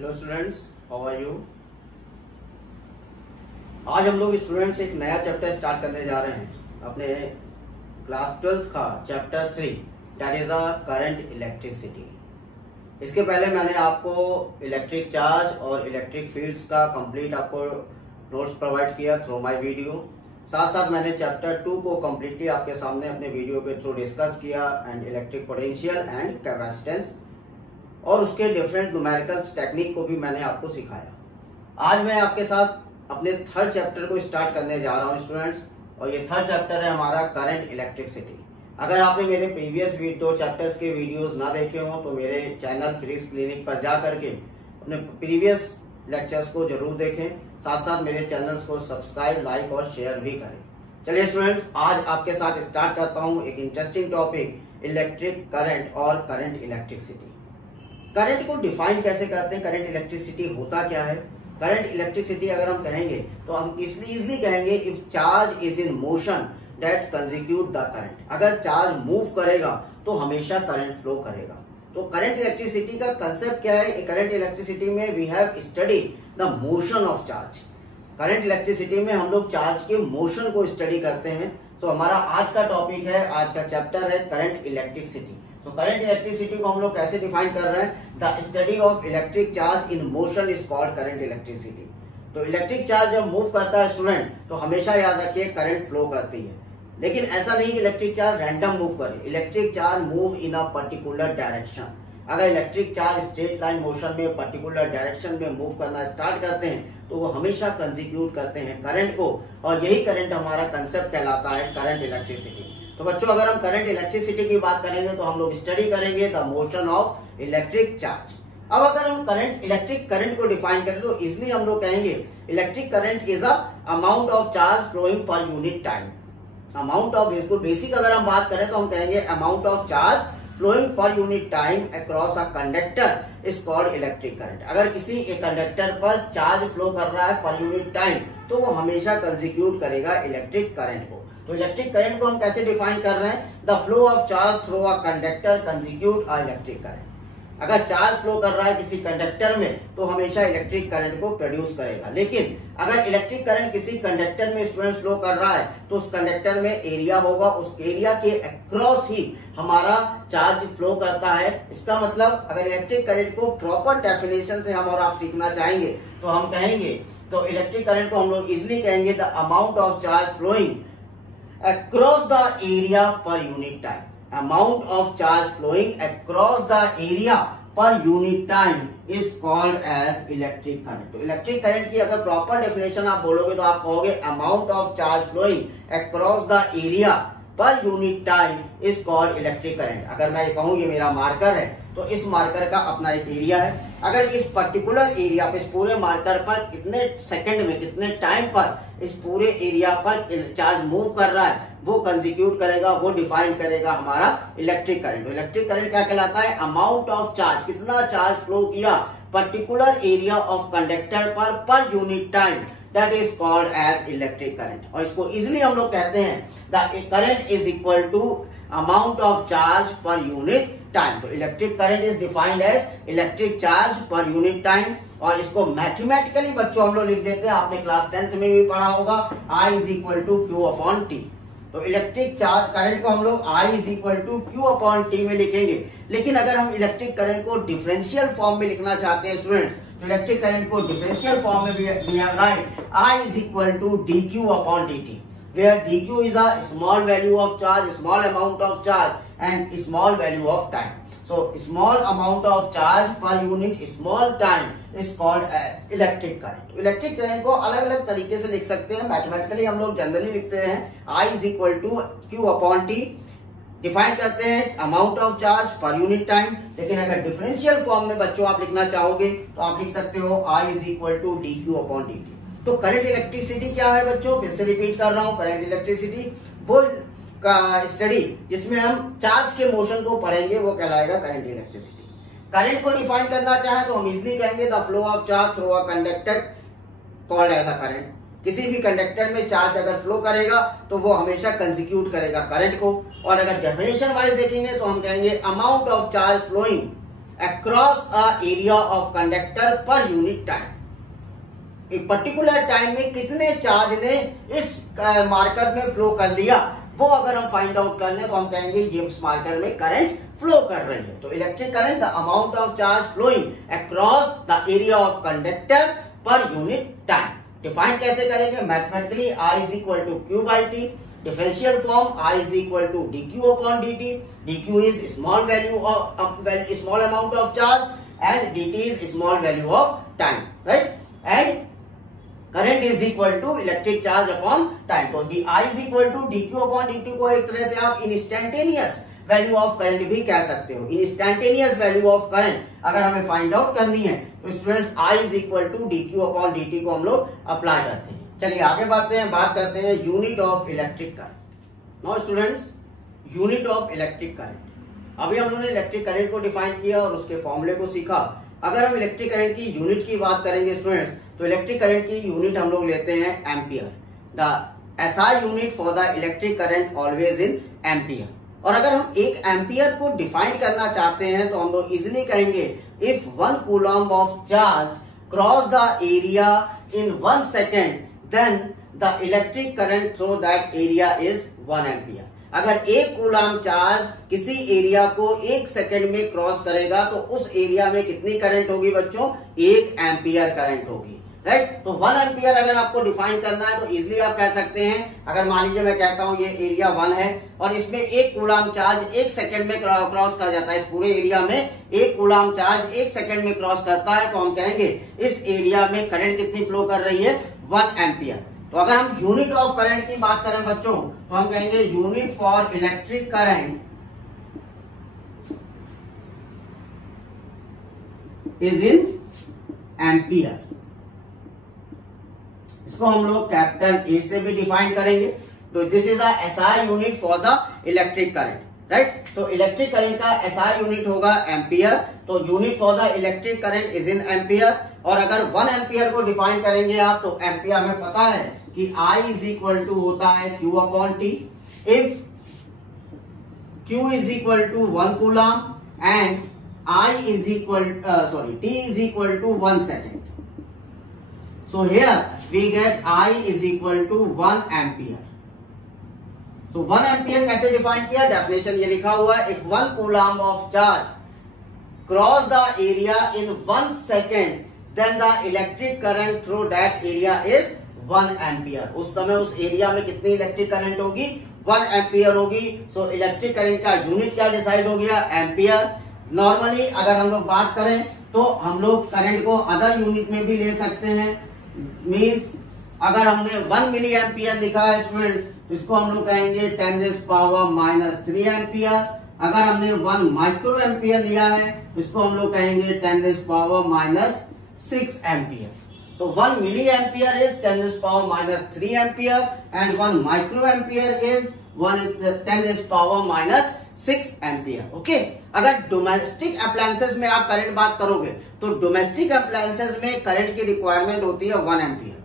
Hello students, how are you. आज हम लोग स्टूडेंट्स एक नया चैप्टर स्टार्ट करने जा रहे हैं अपने क्लास 12th का chapter 3, that is a current electricity. इसके पहले मैंने आपको इलेक्ट्रिक चार्ज और इलेक्ट्रिक फील्ड्स का कंप्लीट आपको नोट्स प्रोवाइड किया थ्रू माय वीडियो। साथ साथ मैंने चैप्टर 2 को कंप्लीटली आपके सामने अपने वीडियो के थ्रू डिस्कस किया and electric potential and capacitance और उसके डिफरेंट न्यूमेरिकल्स टेक्निक को भी मैंने आपको सिखाया। आज मैं आपके साथ अपने थर्ड चैप्टर को स्टार्ट करने जा रहा हूं स्टूडेंट्स, और ये थर्ड चैप्टर है हमारा करंट इलेक्ट्रिसिटी। अगर आपने मेरे प्रीवियस 2 चैप्टर्स के वीडियोस ना देखे हो तो मेरे चैनल फिजिक्स क्लिनिक पर जा करके अपने प्रीवियस लेक्चर्स को जरूर देखें, साथ साथ मेरे चैनल्स को सब्सक्राइब, लाइक और शेयर भी करें। चलिए स्टूडेंट्स, आज आपके साथ स्टार्ट करता हूं एक इंटरेस्टिंग टॉपिक, इलेक्ट्रिक करंट और करंट इलेक्ट्रिसिटी। करंट को डिफाइन कैसे करते हैं, करंट इलेक्ट्रिसिटी होता क्या है। करंट इलेक्ट्रिसिटी अगर हम कहेंगे तो हम इजली कहेंगे if charge is in motion that constitute the current. अगर चार्ज मूव करेगा तो हमेशा करंट फ्लो करेगा। तो करंट इलेक्ट्रिसिटी का कंसेप्ट क्या है। करंट इलेक्ट्रिसिटी में we have study the motion of charge. Current electricity में हम लोग चार्ज के मोशन को स्टडी करते हैं। तो हमारा आज का टॉपिक है, आज का चैप्टर है करंट इलेक्ट्रिसिटी। तो करंट इलेक्ट्रिसिटी को हम लोग कैसे डिफाइन कर रहे हैं, the study of electric charge in motion is called current electricity. तो इलेक्ट्रिक चार्ज जब मूव करता है स्टूडेंट, तो हमेशा याद रखिए करंट फ्लो करती है। लेकिन ऐसा नहीं कि इलेक्ट्रिक चार्ज रैंडम मूव करे। Electric charge move in a particular direction. अगर electric charge straight line motion में पर्टिकुलर डायरेक्शन में मूव करना स्टार्ट करते हैं तो वो हमेशा कंजिक्यूट करते हैं करंट को, और यही करंट हमारा कंसेप्ट कहलाता है करंट इलेक्ट्रिसिटी। तो बच्चों, अगर हम करंट इलेक्ट्रिसिटी की बात करेंगे तो हम लोग स्टडी करेंगे the motion of electric charge. अब अगर हम करंट इलेक्ट्रिक करंट को डिफाइन करें तो इसलिए हम लोग कहेंगे electric current is a amount of charge flowing per unit time. Amount of, बिल्कुल बेसिक अगर हम बात करें तो हम कहेंगे amount of charge flowing per unit time across a conductor is called electric current. अगर किसी एक कंडक्टर पर चार्ज फ्लो कर रहा है पर यूनिट टाइम तो वो हमेशा कंजिक्यूट करेगा इलेक्ट्रिक करंट को। तो इलेक्ट्रिक करंट को हम कैसे डिफाइन कर रहे हैं, the flow of charge through a conductor constitute a electric current. अगर चार्ज फ्लो कर रहा है किसी कंडक्टर में तो हमेशा इलेक्ट्रिक करंट को प्रोड्यूस करेगा। लेकिन अगर इलेक्ट्रिक करंट किसी कंडक्टर में स्टूडेंट फ्लो कर रहा है तो उस कंडक्टर में एरिया होगा, उस एरिया के अक्रॉस ही हमारा चार्ज फ्लो करता है। इसका मतलब अगर इलेक्ट्रिक करंट को प्रॉपर डेफिनेशन से हम और आप सीखना चाहेंगे तो हम कहेंगे, तो इलेक्ट्रिक करंट को हम लोग इजिली कहेंगे the amount of charge flowing across the area per unit time. Amount of charge flowing across the area per unit time is called as electric current. तो इलेक्ट्रिक करंट की अगर proper definition आप बोलोगे तो आप कहोगे amount of charge flowing across the area per unit time is called electric current। अगर मैं ये कहूँ ये मेरा मार्कर है तो इस मार्कर का अपना एक एरिया है। अगर इस पर्टिकुलर एरिया पे, इस पूरे मार्कर पर कितने सेकंड में, कितने टाइम पर इस पूरे एरिया पर चार्ज मूव कर रहा है वो कंजिक्यूट करेगा, वो डिफाइन करेगा हमारा इलेक्ट्रिक करंट। इलेक्ट्रिक करंट क्या कहलाता है, अमाउंट ऑफ चार्ज, कितना चार्ज फ्लो किया particular area of conductor per unit time, that is called as electric current. और इसको इजिली हम लोग कहते हैं the current is equal to amount of charge per unit time. तो electric current is defined as electric charge per unit time, और इसको mathematically बच्चों हम लोग लिख देते हैं, आपने क्लास 10th में भी पढ़ा होगा, I is equal to q upon t. तो इलेक्ट्रिक चार्ज करंट को हम लोग I is equal to q upon t में लिखेंगे। लेकिन अगर हम इलेक्ट्रिक करंट को डिफरेंशियल फॉर्म में लिखना चाहते हैं स्टूडेंट्स, तो इलेक्ट्रिक करंट को डिफरेंशियल फॉर्म में भी write I is equal to d q upon d t, where dq is a small value of charge, small amount of charge and small value of time. So small amount of charge per unit small time is called as electric current. Electric current को अलग अलग तरीके से लिख सकते हैं। Mathematically हम लोग जनरली लिखते हैं I is equal to q upon t, define करते हैं amount of charge per unit time. लेकिन अगर डिफरेंशियल फॉर्म में बच्चों आप लिखना चाहोगे तो आप लिख सकते हो I is equal to d q upon d t. तो करंट इलेक्ट्रिसिटी क्या है बच्चों, फिर से रिपीट कर रहा हूं, करंट इलेक्ट्रिसिटी वो का स्टडी जिसमें हम चार्ज के मोशन को पढ़ेंगे वो कहलाएगा करंट इलेक्ट्रिसिटी। करंट को डिफाइन करना चाहे तो हम इजिली कहेंगे the flow of charge through a conductor called as a current. किसी भी कंडक्टर में चार्ज अगर फ्लो करेगा तो वो हमेशा कंजिक्यूट करेगा करंट को। और अगर डेफिनेशन वाइज देखेंगे तो हम कहेंगे amount of charge flowing across a area of conductor per unit time. एक पर्टिकुलर टाइम में कितने चार्ज ने इस मार्कर में फ्लो कर लिया, वो अगर हम फाइंड आउट कर लें तो हम कहेंगे ये इस मार्कर में करंट फ्लो कर रही है। तो electric current the amount of charge flowing across the area of conductor per unit time. Define कैसे करेंगे? Mathematically I is equal to Q by T, differential form I is equal to dQ upon dt, dQ is small value of small amount of charge and dt is small value of time, right? And current is equal to electric charge upon time. तो I is equal to dQ upon dt को एक तरह से आप instantaneous value of current भी कह सकते हो। इंस्टेंटेनियस वैल्यू ऑफ करंट अगर हमें फाइंड आउट करनी है तो students I is equal to dQ upon dt को हम लोग अप्लाई करते हैं। चलिए आगे बढ़ते हैं, बात करते हैं unit of electric current. Now students, unit of electric current, अभी हम लोगों ने इलेक्ट्रिक करंट को डिफाइन किया और उसके फॉर्मूले को सीखा। अगर हम इलेक्ट्रिक करंट की यूनिट की बात करेंगे स्टूडेंट्स, तो इलेक्ट्रिक करंट की यूनिट हम लोग लेते हैं ampere. The SI unit for the electric current always in ampere. और अगर हम एक एम्पियर को डिफाइन करना चाहते हैं तो हम लोग इजिली कहेंगे if 1 coulomb of charge cross the area in 1 second then the electric current through that area is 1 ampere. अगर 1 कूलम्ब चार्ज किसी एरिया को 1 सेकेंड में क्रॉस करेगा तो उस एरिया में कितनी करंट होगी बच्चों? 1 एम्पियर करंट होगी, राइट? तो 1 एम्पियर अगर आपको डिफाइन करना है तो इजिली आप कह सकते हैं, अगर मान लीजिए मैं कहता हूं ये एरिया 1 है और इसमें 1 कूलम्ब चार्ज 1 सेकेंड में क्रॉस कर जाता है, इस पूरे एरिया में 1 कूलम्ब चार्ज 1 सेकेंड में क्रॉस करता है, तो हम कहेंगे इस एरिया में करंट कितनी फ्लो कर रही है? 1 एम्पियर। तो अगर हम यूनिट ऑफ करंट की बात करें बच्चों तो हम कहेंगे unit for electric current is in ampere. इसको हम लोग कैपिटल ए से भी डिफाइन करेंगे। तो this is a SI unit for the electric current, right? तो इलेक्ट्रिक करंट का SI यूनिट होगा एम्पियर। तो unit for the electric current is in ampere. और अगर 1 एम्पियर को डिफाइन करेंगे आप तो एम्पियर हमें पता है कि I इज इक्वल टू होता है Q upon T. If Q is equal to 1 coulomb and I is equal T is equal to 1 second, so here we get I is equal to 1 ampere. So 1 ampere कैसे define किया? Definition ये लिखा हुआ है, if 1 coulomb of charge cross the area in 1 second then the electric current through that area is 1 ampere. उस समय उस area में कितनी इलेक्ट्रिक करंट होगी? 1 एम्पियर होगी। सो इलेक्ट्रिक करंट का यूनिट क्या डिसाइड हो गया? एम्पियर। नॉर्मली अगर हम लोग बात करें तो हम लोग करंट को अदर यूनिट में भी ले सकते हैं। मीन्स अगर हमने 1 मिली एम्पियर लिखा है स्टूडेंट्स, इसको हम लोग कहेंगे 10⁻³ एम्पियर। अगर हमने 1 माइक्रो एम्पियर लिया है इसको हम लोग कहेंगे 10⁻⁶ एम्पियर। तो 1 milli ampere is 10⁻³ ampere and 1 micro ampere is 10⁻⁶ ampere. Okay, अगर डोमेस्टिक अप्लायंसेस में आप करंट बात करोगे तो डोमेस्टिक अप्लायंसेस में करंट की रिक्वायरमेंट होती है 1 एम्पियर।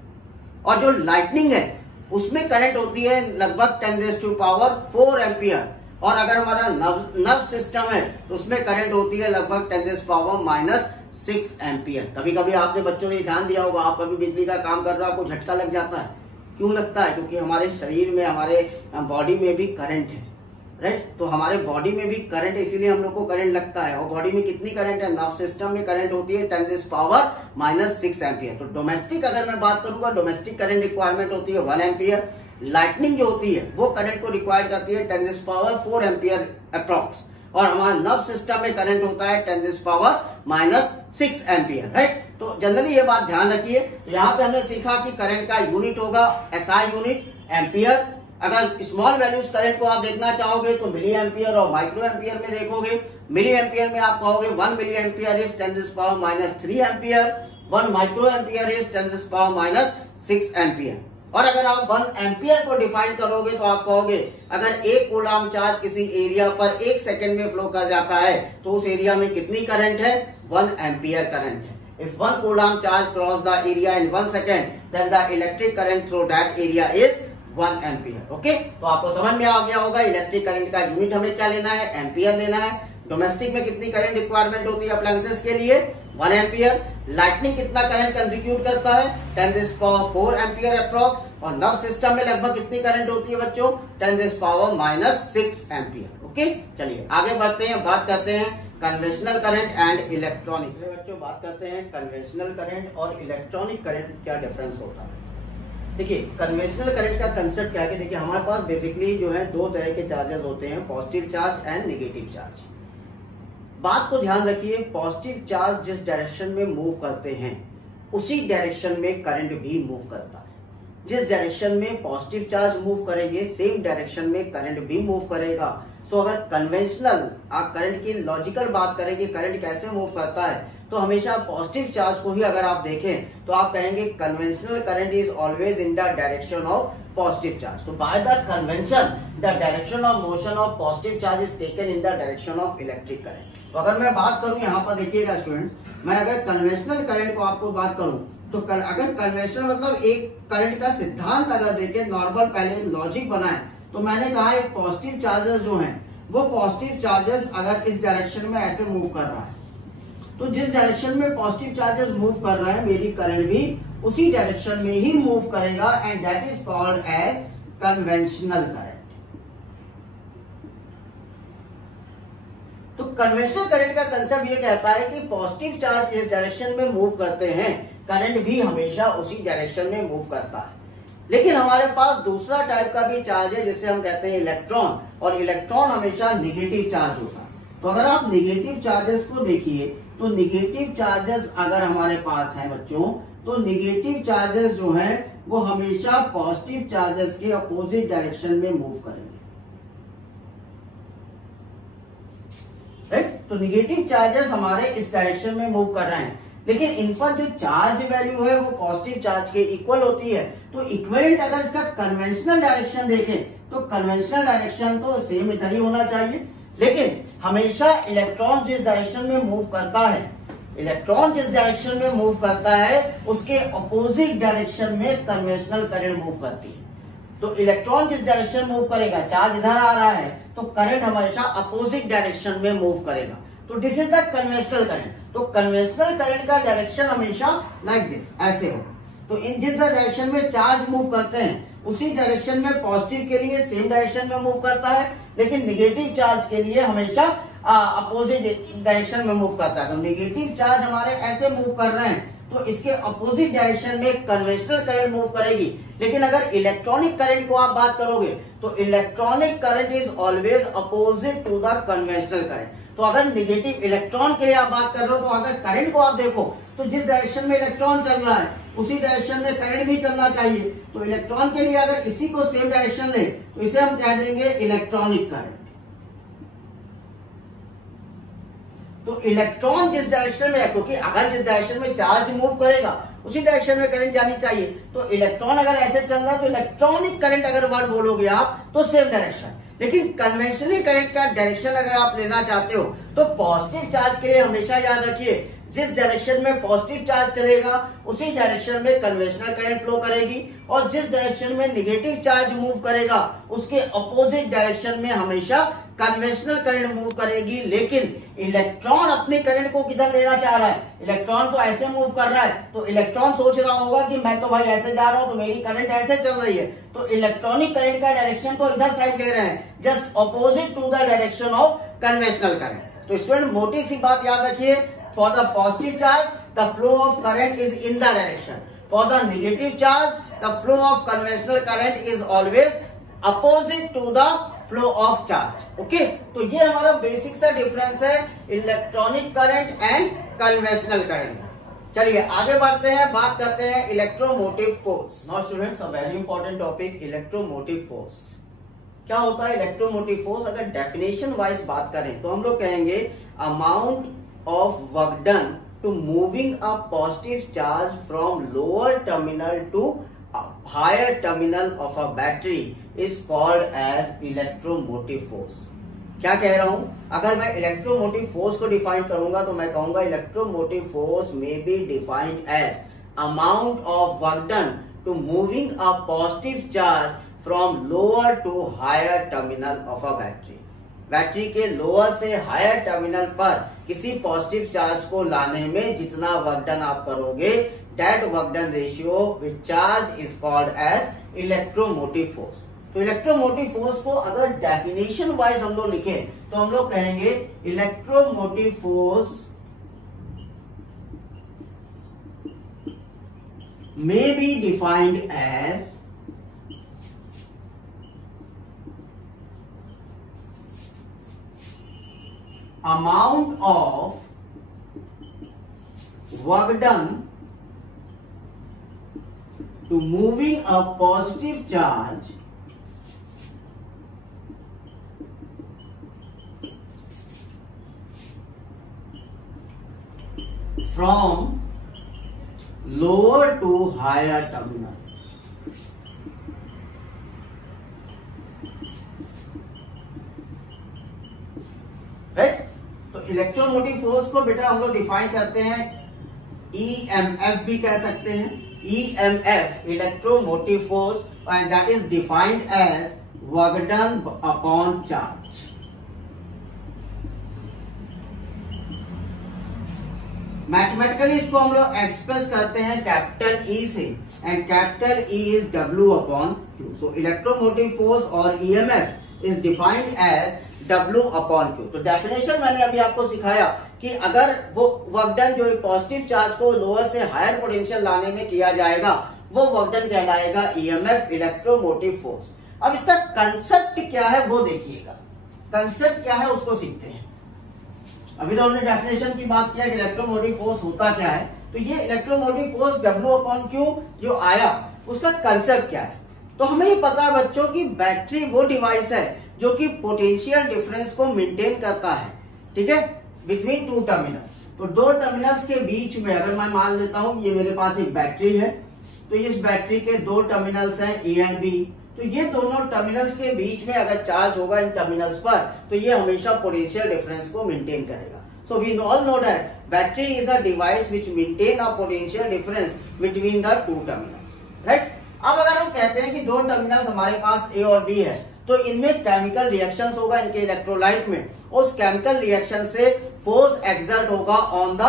और जो लाइटनिंग है उसमें करंट होती है लगभग 10⁴ एम्पियर। और अगर हमारा नर्व सिस्टम है तो उसमें करंट होती है लगभग 10⁻⁶ एम्पियर। कभी कभी आपने बच्चों ने ध्यान दिया होगा, आप कभी बिजली का काम कर रहे हो आपको झटका लग जाता है। क्यों लगता है? क्योंकि हमारे शरीर में, हमारे बॉडी में भी करंट है, राइट? तो हमारे बॉडी में भी करंट है, इसीलिए हम लोग को करंट लगता है। और बॉडी में कितनी करंट है? नर्व सिस्टम में करंट होती है 10⁻⁻6 एम्पियर। तो डोमेस्टिक अगर मैं बात करूंगा, डोमेस्टिक करंट रिक्वायरमेंट होती है 1 एम्पियर। लाइटनिंग जो होती है वो करंट को रिक्वायर करती है 10⁻⁴ एम्पियर अप्रॉक्स। और हमारा नर्व सिस्टम में करंट होता है 10⁻⁻6 एम्पियर, राइट? तो जनरली ये बात ध्यान रखिए। तो यहाँ पे हमने सीखा कि करंट का यूनिट होगा SI यूनिट एम्पियर। अगर स्मॉल वैल्यूज करंट को आप देखना चाहोगे तो मिली एम्पियर और माइक्रो एम्पियर में देखोगे। मिली एम्पियर में आप कहोगे 1 milli ampere is 10⁻³ ampere, 1 micro ampere is 10⁻⁶ ampere. और अगर आप 1 एम्पियर को डिफाइन करोगे तो आप कहोगे अगर 1 कूलम्ब चार्ज किसी एरिया पर 1 सेकेंड में फ्लो कर जाता है तो उस एरिया में कितनी करंट है? 1 एम्पियर करंट है। If 1 coulomb charge cross the area in 1 second, then the electric current through that area is 1 ampere. Okay, तो आपको समझ में आ गया होगा इलेक्ट्रिक करंट का यूनिट हमें क्या लेना है? एम्पियर लेना है। डोमेस्टिक में कितनी करंट रिक्वायरमेंट होती है अप्लायंसेस के लिए? 1 एम्पियर। लाइटनिंग कितना करंट कंज्यूम करता है? 10⁴ एम्पियर अप्रॉक्स। और नर्व सिस्टम में लगभग कितनी करंट होती है बच्चों? 10⁻⁻6 एम्पियर। ओके, चलिए आगे बढ़ते हैं, बात करते हैं कन्वेंशनल करंट एंड इलेक्ट्रॉनिक। बच्चों बात करते हैं कन्वेंशनल करंट और इलेक्ट्रॉनिक करंट क्या डिफरेंस होता है। देखिए कन्वेंशनल करंट का कंसेप्ट क्या है कि देखिए हमारे पास बेसिकली जो है दो तरह के चार्जेस होते हैं, positive charge and negative charge. बात को ध्यान रखिए, पॉजिटिव चार्ज जिस डायरेक्शन में मूव करते हैं उसी डायरेक्शन में करंट भी मूव करता है। जिस डायरेक्शन में पॉजिटिव चार्ज मूव करेंगे सेम डायरेक्शन में करंट भी मूव करेगा। सो अगर कन्वेंशनल करंट की लॉजिकल बात करें कि करंट कैसे मूव करता है, तो हमेशा पॉजिटिव चार्ज को ही अगर आप देखें तो आप कहेंगे conventional current is always in the direction of positive charge. तो by the convention the direction of motion of positive charge is taken in the direction of electric current. तो अगर मैं बात करूं यहाँ पर देखिएगा स्टूडेंट्स, मैं अगर कन्वेंशनल करंट को आपको बात करूं तो अगर कन्वेंशनल मतलब एक करंट का सिद्धांत अगर देखें, नॉर्मल पहले लॉजिक बनाए, तो मैंने कहा एक पॉजिटिव चार्जेस जो हैं वो पॉजिटिव चार्जेस अगर इस डायरेक्शन में ऐसे मूव कर रहा है तो जिस डायरेक्शन में पॉजिटिव चार्जेस मूव कर रहा है मेरी करंट भी उसी डायरेक्शन में ही मूव करेगा and that is called as conventional current. तो कन्वेंशनल करंट का कंसेप्ट ये कहता है कि पॉजिटिव चार्ज इस डायरेक्शन में मूव करते हैं, करंट भी हमेशा उसी डायरेक्शन में मूव करता है। लेकिन हमारे पास दूसरा टाइप का भी चार्ज है जिसे हम कहते हैं इलेक्ट्रॉन, और इलेक्ट्रॉन हमेशा नेगेटिव चार्ज होता है। तो अगर आप नेगेटिव चार्जेस को देखिए तो नेगेटिव चार्जेस अगर हमारे पास हैं बच्चों, तो नेगेटिव चार्जेस जो हैं वो हमेशा पॉजिटिव चार्जेस के अपोजिट डायरेक्शन में मूव करेंगे, राइट। तो नेगेटिव चार्जेस हमारे इस डायरेक्शन में मूव कर रहे हैं, लेकिन इन पर जो चार्ज वैल्यू है वो पॉजिटिव चार्ज के इक्वल होती है। तो इक्विवेलेंट अगर इसका कन्वेंशनल डायरेक्शन देखें तो कन्वेंशनल डायरेक्शन तो सेम इधर ही होना चाहिए, लेकिन हमेशा इलेक्ट्रॉन जिस डायरेक्शन में मूव करता है, इलेक्ट्रॉन जिस डायरेक्शन में मूव करता है उसके अपोजिट डायरेक्शन में कन्वेंशनल करंट मूव करती है। तो इलेक्ट्रॉन जिस डायरेक्शन मूव करेगा, चार्ज इधर आ रहा है तो करंट हमेशा अपोजिट डायरेक्शन में मूव करेगा। तो this is the conventional current. तो कन्वेंशनल करंट का डायरेक्शन हमेशा लाइक दिस, ऐसे हो। तो इन जिस डायरेक्शन में चार्ज मूव करते हैं उसी डायरेक्शन में पॉजिटिव के लिए सेम डायरेक्शन में मूव करता है, लेकिन नेगेटिव चार्ज के लिए हमेशा अपोजिट डायरेक्शन में मूव करता है। तो नेगेटिव चार्ज हमारे ऐसे मूव कर रहे हैं तो इसके अपोजिट डायरेक्शन में कन्वेंशनल करंट मूव करेगी। लेकिन अगर इलेक्ट्रॉनिक करंट को आप बात करोगे तो electronic current is always opposite to the conventional current. तो अगर नेगेटिव इलेक्ट्रॉन के लिए आप बात कर रहे हो तो अगर करंट को आप देखो तो जिस डायरेक्शन में इलेक्ट्रॉन चल रहा है उसी डायरेक्शन में करंट भी चलना चाहिए। तो इलेक्ट्रॉन के लिए अगर इसी को सेम डायरेक्शन ले तो इसे हम कह देंगे इलेक्ट्रॉनिक करंट। तो इलेक्ट्रॉन जिस डायरेक्शन में है, क्योंकि अगर जिस डायरेक्शन में चार्ज मूव करेगा उसी डायरेक्शन में करंट जानी चाहिए, तो इलेक्ट्रॉन अगर ऐसे चल रहा है तो इलेक्ट्रॉनिक करंट अगर वर्ड बोलोगे आप तो सेम डायरेक्शन। लेकिन कन्वेंशनली करंट का डायरेक्शन अगर आप लेना चाहते हो तो पॉजिटिव चार्ज के लिए हमेशा याद रखिए जिस डायरेक्शन में पॉजिटिव चार्ज चलेगा उसी डायरेक्शन में कन्वेंशनल करंट फ्लो करेगी, और जिस डायरेक्शन में नेगेटिव चार्ज मूव करेगा उसके अपोजिट डायरेक्शन में हमेशा कन्वेंशनल करंट मूव करेगी। लेकिन इलेक्ट्रॉन अपने करंट को किधर लेना चाह रहा है, इलेक्ट्रॉन तो ऐसे मूव कर रहा है, तो इलेक्ट्रॉन सोच रहा होगा कि मैं तो भाई ऐसे जा रहा हूं तो मेरी करंट ऐसे चल रही है, तो इलेक्ट्रॉनिक करंट का डायरेक्शन तो इधर साइड ले रहे हैं, just opposite to the direction of conventional current. तो स्टूडेंट मोटी सी बात याद रखिए, for the positive charge the flow of current is in the direction, for the negative charge the flow of conventional current is always opposite to the flow of charge. Okay, तो ये हमारा basic सा difference है electronic current and conventional current. चलिए आगे बढ़ते हैं, बात करते हैं electromotive force. Now students a very important topic, electromotive force. क्या होता है इलेक्ट्रोमोटिव फोर्स? अगर डेफिनेशन वाइज बात करें तो हम लोग कहेंगे amount of work done to moving a positive charge from lower terminal to higher terminal of a battery is called as electromotive force. क्या कह रहा हूं? अगर मैं इलेक्ट्रोमोटिव फोर्स को डिफाइन करूंगा तो मैं कहूंगा electromotive force may be defined as amount of work done to moving a positive charge from lower to higher terminal of a battery. Battery के लोअर से हायर टर्मिनल पर किसी पॉजिटिव चार्ज को लाने में जितना वर्क डन आप करोगे, that work done ratio with charge is called as electromotive force. तो इलेक्ट्रोमोटिव फोर्स को अगर डेफिनेशन वाइज हम लोग लिखें तो हम लोग कहेंगे electromotive force may be defined as amount of work done to moving a positive charge from lower to higher terminal। Right. तो इलेक्ट्रोमोटिव फोर्स को बेटा हम लोग डिफाइन करते हैं EMF भी कह सकते हैं, EMF electromotive force, and that is defined as work done upon charge. Mathematically इसको हम लोग एक्सप्रेस करते हैं कैपिटल E से, and capital E is W upon Q। So electromotive force और EMF is defined as W upon Q। तो definition मैंने अभी आपको सिखाया कि अगर वो वर्क डन जो पॉजिटिव चार्ज को लोअर से हायर पोटेंशियल लाने में किया जाएगा, वो वर्क डन कहलाएगा EMF इलेक्ट्रोमोटिव फोर्स। अब इसका कंसेप्ट क्या है वो देखिएगा, कंसेप्ट क्या है उसको सीखते हैं। अभी तो हमने डेफिनेशन की बात किया कि इलेक्ट्रोमोटिव फोर्स होता क्या है, तो ये electromotive force W upon Q जो आया उसका कंसेप्ट क्या है। तो हमें ये पता है बच्चों की बैटरी वो डिवाइस है जो कि पोटेंशियल डिफरेंस को मेंटेन करता है, ठीक है, बिटवीन टू टर्मिनल्स। तो दो टर्मिनल्स के बीच में अगर मैं मान लेता हूं ये मेरे पास एक बैटरी है, तो इस बैटरी के दो टर्मिनल्स हैं A एंड B, तो ये दोनों टर्मिनल्स के बीच में अगर चार्ज होगा इन टर्मिनल्स पर तो ये हमेशा पोटेंशियल डिफरेंस को मेंटेन करेगा। So we all know that battery is a device which maintain a potential difference between the two terminals, right. अब अगर हम कहते हैं कि दो टर्मिनल्स हमारे पास A और B है, तो इनमें केमिकल रिएक्शंस होगा इनके इलेक्ट्रोलाइट में, उस केमिकल रिएक्शन से फोर्स एक्सर्ट होगा on the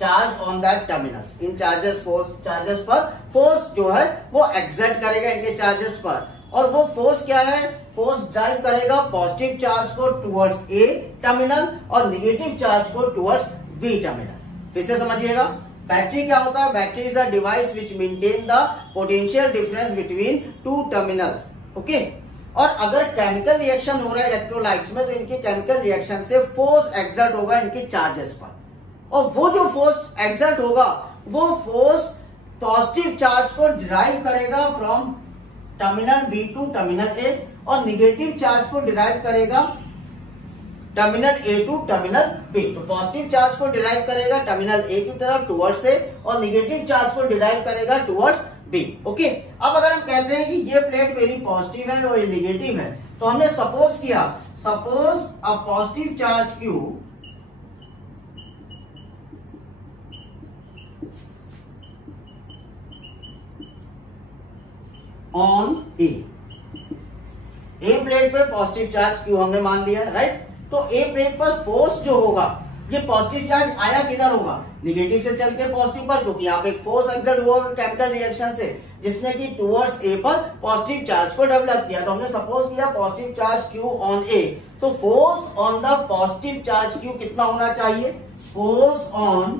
charge on that terminals. In charges पर फोर्स जो है वो एक्सर्ट करेगा इनके चार्जेस पर, और वो फोर्स क्या है, फोर्स ड्राइव करेगा पॉजिटिव चार्ज को टुवर्ड्स A टर्मिनल और नेगेटिव चार्ज को टुवर्ड्स B टर्मिनल। फिर से समझिएगा, बैटरी क्या होता है, battery is a device which maintain the potential difference between to terminal, okay. और अगर केमिकल रिएक्शन हो रहा है इलेक्ट्रोलाइट्स में, तो इनके केमिकल रिएक्शन से फोर्स एक्सर्ट होगा इनके चार्जेस पर, और वो जो फोर्स एक्सर्ट होगा वो फोर्स पॉजिटिव चार्ज को डिराइव करेगा from terminal B to terminal A, और निगेटिव चार्ज को डिराइव करेगा terminal A to terminal B। तो पॉजिटिव चार्ज को डिराइव करेगा टर्मिनल A की तरफ टुवर्ड्स A, और निगेटिव चार्ज को डिराइव करेगा टुवर्ड्स B, ओके। अब अगर हम कहते हैं कि ये प्लेट मेरी पॉजिटिव है और ये निगेटिव है, तो हमने सपोज किया, suppose a positive charge Q on A plate पे पॉजिटिव चार्ज Q हमने मान लिया, राइट। तो A प्लेट पर फोर्स जो होगा, ये पॉजिटिव चार्ज आया किधर होगा, निगेटिव से चल के पॉजिटिव पर, क्योंकि यहाँ पे एक फोर्स एक्सर्ट हुआ केमिकल रिएक्शन से जिसने कि टुवर्ड्स A पर पॉजिटिव चार्ज को डेवलप किया। तो हमने सपोज किया positive charge Q on A, so force on the positive charge Q कितना होना चाहिए, force on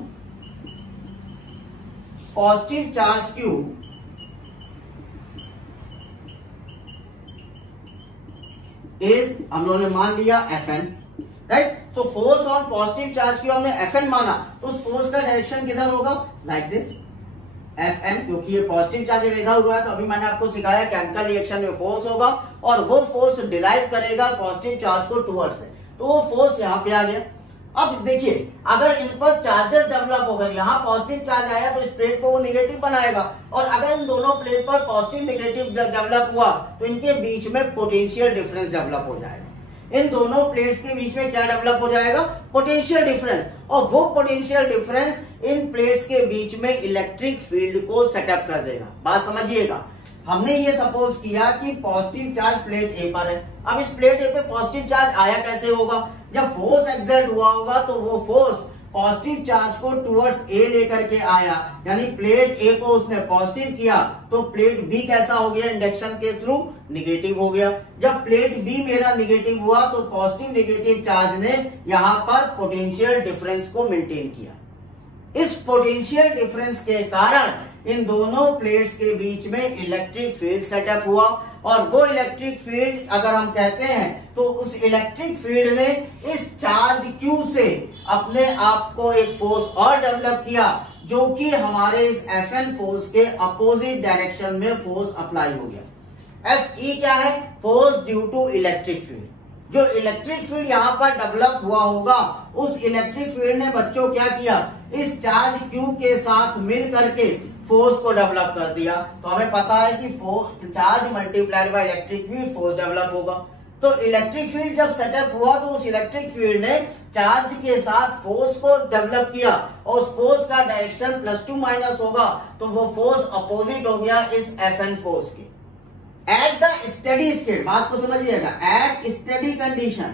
positive charge Q is, हम लोगों ने मान लिया Fn, right. So force on positive charge Q हमने Fn माना, तो उस फोर्स का डायरेक्शन किधर होगा, लाइक दिस Fn, क्योंकि ये पॉजिटिव चार्ज इधर हुआ है। तो अभी मैंने आपको सिखाया केमिकल रिएक्शन में फोर्स होगा और वो फोर्स डिराइव करेगा पॉजिटिव चार्ज को टुवर्ड्स से, तो वो फोर्स यहाँ पे आ गया। अब देखिए, अगर इन पर चार्जेस डेवलप हो गए, यहाँ पॉजिटिव चार्ज आया तो इस प्लेट को वो निगेटिव बनाएगा, और अगर इन दोनों प्लेट पर पॉजिटिव नेगेटिव डेवलप हुआ तो इनके बीच में पोटेंशियल डिफरेंस डेवलप हो जाएगा। इन दोनों प्लेट्स के बीच में क्या डेवलप हो जाएगा, पोटेंशियल डिफरेंस, और वो पोटेंशियल डिफरेंस इन प्लेट्स के बीच में इलेक्ट्रिक फील्ड को सेटअप कर देगा। बात समझिएगा, हमने ये सपोज किया कि पॉजिटिव चार्ज प्लेट ए पर है। अब इस प्लेट ए पे पॉजिटिव चार्ज आया कैसे होगा? जब फोर्स एक्सर्ट हुआ होगा तो वो फोर्स पॉजिटिव चार्ज को टुवर्ड्स ए लेकर के आया, यानी प्लेट ए को उसने पॉजिटिव किया तो प्लेट बी कैसा हो गया? इंडक्शन के थ्रू निगेटिव हो गया। जब प्लेट बी मेरा निगेटिव हुआ तो पॉजिटिव निगेटिव चार्ज ने यहां पर पोटेंशियल डिफरेंस को मेंटेन किया। इस पोटेंशियल डिफरेंस के कारण इन दोनों प्लेट्स के बीच में इलेक्ट्रिक फील्ड सेटअप हुआ, और वो इलेक्ट्रिक फील्ड अगर हम कहते हैं तो उस इलेक्ट्रिक फील्ड ने इस चार्ज Q से अपने आप को एक फोर्स और डेवलप किया, जो कि हमारे इस Fn फोर्स के अपोजिट डायरेक्शन में फोर्स अप्लाई हो गया। Fe क्या है? Force due to electric field. जो इलेक्ट्रिक फील्ड यहाँ पर डेवलप हुआ होगा, उस इलेक्ट्रिक फील्ड ने बच्चों क्या किया? इस चार्ज Q के साथ मिल करके फोर्स को डेवलप कर दिया। तो हमें पता है कि charge multiplied by electric field force develop होगा। तो इलेक्ट्रिक फील्ड जब सेटअप हुआ तो उस इलेक्ट्रिक फील्ड ने चार्ज के साथ फोर्स को डेवलप किया, और उस फोर्स का डायरेक्शन +2 माइनस होगा, तो वो फोर्स अपोजिट हो गया इस Fn फोर्स के। एट द स्टेडी स्टेट, बात को समझिएगा, at steady condition,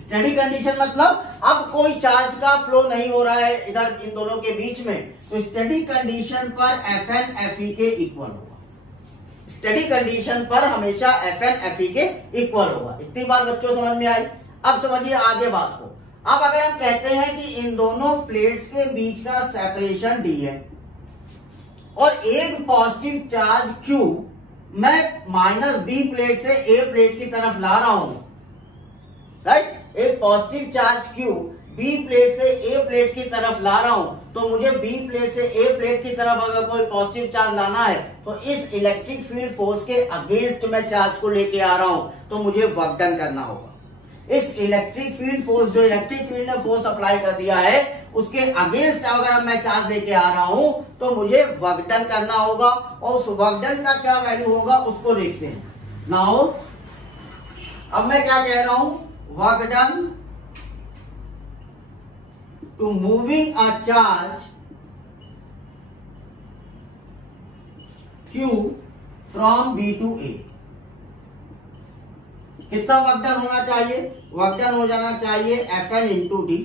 steady condition मतलब अब कोई चार्ज का फ्लो नहीं हो रहा है इधर इन दोनों के बीच में, तो स्टेडी कंडीशन पर Fn Fe के इक्वल होगा। स्टेडी कंडीशन पर हमेशा Fn Fe के इक्वल होगा। इतनी बात बच्चों समझ में आई? अब समझिए आगे बात को। अब अगर हम कहते हैं कि इन दोनों प्लेट्स के बीच का सेपरेशन d है, और एक पॉजिटिव चार्ज Q मैं -B प्लेट से A प्लेट की तरफ ला रहा हूं, राइट? एक positive charge Q B plate से A प्लेट की तरफ ला रहा हूं, तो मुझे B प्लेट से A प्लेट की तरफ अगर कोई पॉजिटिव चार्ज लाना है तो इस इलेक्ट्रिक फील्ड फोर्स के अगेंस्ट मैं चार्ज को लेके आ रहा हूं, तो मुझे वर्क डन करना होगा। इस इलेक्ट्रिक फील्ड फोर्स, जो इलेक्ट्रिक फील्ड ने फोर्स अप्लाई कर दिया है, उसके अगेंस्ट अगर मैं चार्ज लेके आ रहा हूं तो मुझे वर्क डन करना होगा, और उस वर्क डन का क्या वैल्यू होगा उसको देखते हैं। नाउ अब मैं क्या कह रहा हूं? Work done to moving a charge Q from B to A। कितना वर्क डन होना चाहिए? वर्क डन हो जाना चाहिए Fn इंटू डी।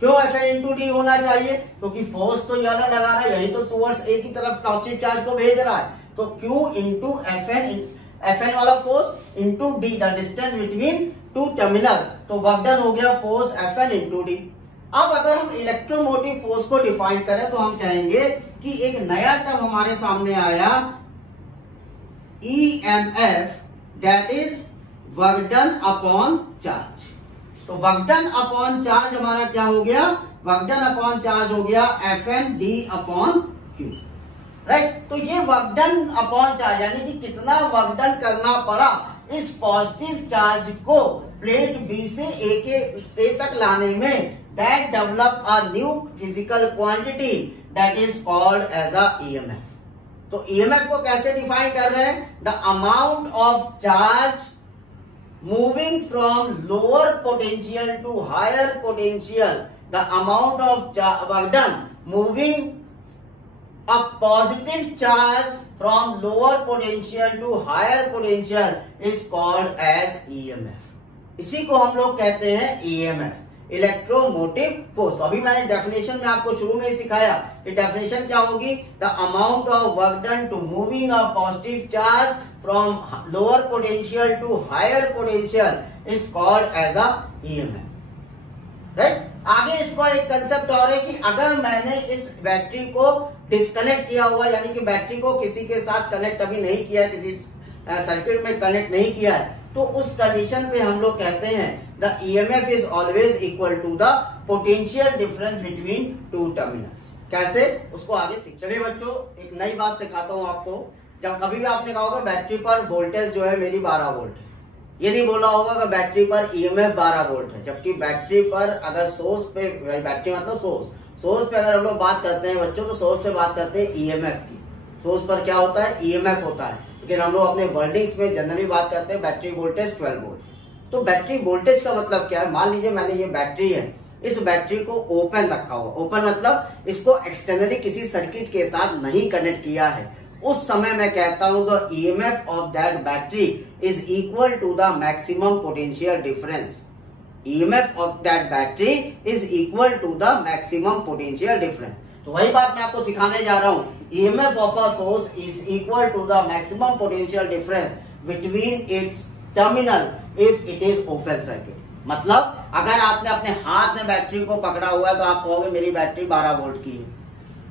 क्यों Fn इंटू डी होना चाहिए? क्योंकि फोर्स तो ये लगा रहा है, यही तो टुवर्ड्स A की तरफ पॉजिटिव चार्ज को भेज रहा है, तो Q इंटू Fn वाला force into D, the distance between two terminal, तो वर्क डन हो गया फोर्स Fn इंटू डी। अब अगर हम इलेक्ट्रोमोटिव फोर्स को डिफाइन करें तो हम कहेंगे कि एक नया टर्म हमारे सामने आया, EMF, that is work done upon charge. तो वर्क डन अपॉन चार्ज हमारा क्या हो गया? वर्क डन अपॉन चार्ज हो गया Fn D upon Q, right? तो ये वर्क डन अपॉन चार्ज यानी कि कितना वर्क डन करना पड़ा इस पॉजिटिव चार्ज को प्लेट B से A तक लाने में, that develop a new physical quantity that is called as a EMF। तो EMF को कैसे डिफाइन कर रहे हैं? The amount of charge moving from lower potential to higher potential, the amount of work done moving a positive charge from lower potential to higher potential is called as EMF। इसी को हम लोग कहते हैं EMF, electromotive force. तो अभी मैंने definition में आपको शुरू में ही सिखाया कि डेफिनेशन क्या होगी? The amount of work done to moving a positive charge from lower potential to higher potential is called as a EMF, right? आगे इसका एक कंसेप्ट और है कि अगर मैंने इस बैटरी को डिस्कनेक्ट किया हुआ, यानी कि बैटरी को किसी के साथ कनेक्ट अभी नहीं किया है, किसी सर्किट में कनेक्ट नहीं किया है, तो उस कंडीशन पे हम लोग कहते हैं the EMF is always equal to the potential difference between two terminals. कैसे? उसको आगे सीख। चलिए बच्चों, एक नई बात सिखाता हूं आपको। जब कभी भी आपने कहा होगा बैटरी पर वोल्टेज जो है मेरी 12 वोल्ट है, ये नहीं बोला होगा कि बैटरी पर EMF 12 वोल्ट है, जबकि बैटरी पर अगर सोर्स पे, बैटरी मतलब सोर्स पे अगर हम लोग बात करते हैं बच्चों, तो सोर्स पे बात करते हैं EMF की। सोर्स पर क्या होता है? EMF होता है। लेकिन हम लोग अपने वर्डिंग्स में जनरली बात करते हैं बैटरी वोल्टेज 12 वोल्ट। तो बैटरी वोल्टेज का मतलब क्या है? मान लीजिए मैंने ये बैटरी है, इस बैटरी को ओपन रखा हुआ, ओपन मतलब इसको एक्सटर्नली किसी सर्किट के साथ नहीं कनेक्ट किया है, उस समय मैं कहता हूं the EMF of that battery is equal to the maximum potential difference. EMF of that battery is equal to the maximum potential difference. तो वही बात मैं आपको सिखाने जा रहा हूं, EMF of a source is equal to the maximum potential difference between its terminal if it is open circuit. मतलब अगर आपने अपने हाथ में बैटरी को पकड़ा हुआ है तो आप कहोगे मेरी बैटरी 12 वोल्ट की है,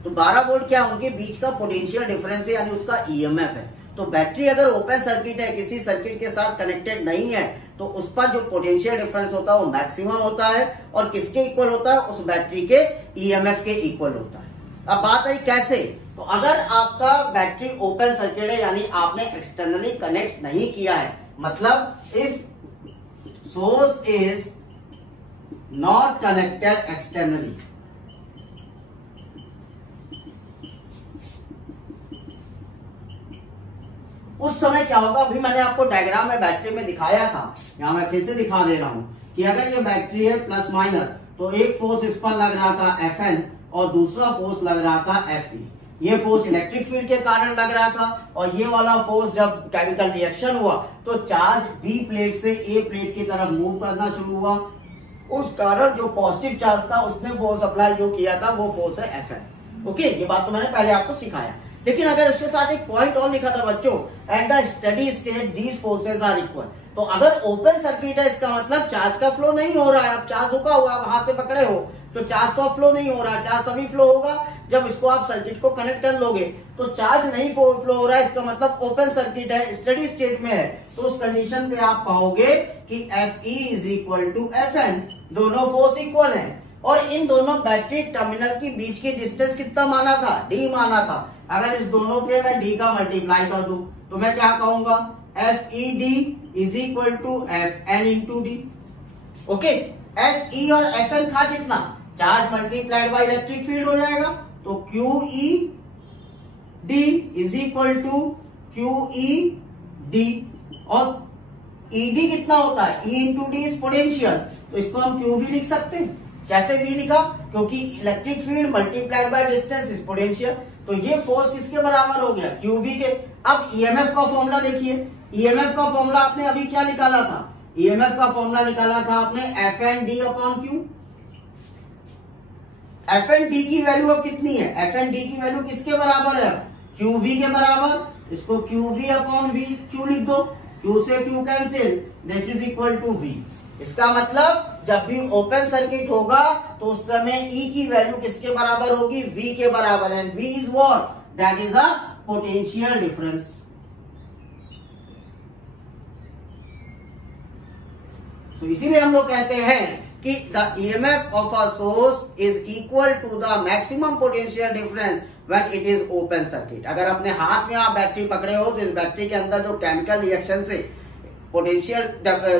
तो 12 वोल्ट क्या उनके बीच का पोटेंशियल डिफरेंस है, यानी उसका ईएमएफ है। तो बैटरी अगर ओपन सर्किट है, किसी सर्किट के साथ कनेक्टेड नहीं है, तो उस पर जो पोटेंशियल डिफरेंस होता है वो मैक्सिमम होता है और किसके इक्वल होता है, उस बैटरी के ईएमएफ के इक्वल होता है। अब बात आई कैसे, तो अगर आपका बैटरी ओपन सर्किट है यानी आपने एक्सटर्नली कनेक्ट नहीं किया है, मतलब if source is not connected externally, उस समय क्या होगा, अभी मैंने आपको डायग्राम में बैटरी में दिखाया था, यहां मैं फिर से दिखा दे रहा हूं कि अगर ये बैटरी है प्लस माइनस, तो एक फोर्स इस पर लग रहा था Fn और दूसरा फोर्स लग रहा था Fe। ये फोर्स इलेक्ट्रिक फील्ड के कारण लग रहा था और ये वाला फोर्स जब केमिकल रिएक्शन हुआ तो चार्ज बी प्लेट से ए प्लेट की तरफ मूव करना शुरू हुआ, उस कारण जो पॉजिटिव चार्ज था उसने फोर्स अप्लाई जो किया था वो फोर्स है Fn। ओके, ये बात तो मैंने पहले आपको सिखाया। लेकिन अगर उसके साथ एक पॉइंट और लिखा था बच्चों, at the study state these forces are equal. तो अगर ओपन सर्किट है इसका मतलब चार्ज का फ्लो नहीं हो रहा है, अब चार्ज रुका हुआ, आप हाथ में पकड़े हो तो चार्ज का फ्लो नहीं हो रहा है, चार्ज तभी फ्लो होगा जब इसको आप सर्किट को कनेक्ट कर लोगे। तो चार्ज नहीं फ्लो हो रहा है, इसका मतलब ओपन सर्किट है, स्टडी स्टेट में है, तो उस कंडीशन पे आप कहोगे कि Fe is equal to Fn, दोनों फोर्स इक्वल है। और इन दोनों बैटरी टर्मिनल के बीच की डिस्टेंस कितना माना था, d माना था। अगर इस दोनों पे मैं d का मल्टीप्लाई कर दूं तो मैं क्या कहूंगा, FED is equal to Fn into D. Okay, Fe और Fn था कितना, charge multiplied by electric field हो जाएगा, तो QED is equal to QED। और ED कितना होता है, E into D is potential, तो इसको हम QV लिख सकते हैं। कैसे V लिखा, क्योंकि electric field multiplied by distance is potential, तो ये फोर्स किसके बराबर हो गया, QV के। अब EMF का फॉर्मूला देखिए, EMF का फॉर्मूला आपने अभी क्या निकाला था, EMF का फॉर्मूला निकाला था आपने FND अपॉन Q। FND की वैल्यू अब कितनी है, FND की वैल्यू किसके बराबर है, QV के बराबर, इसको QV अपॉन V Q लिख दो, Q से Q cancel, this is equal to V। इसका मतलब जब भी ओपन सर्किट होगा तो उस समय E की वैल्यू किसके बराबर होगी, V के बराबर है। V is what, that is a potential difference. तो इसीलिए हम लोग कहते हैं कि the EMF of a source is equal to the maximum potential difference when it is open circuit. अगर अपने हाथ में आप बैटरी पकड़े हो तो इस बैटरी के अंदर जो केमिकल रिएक्शन से पोटेंशियल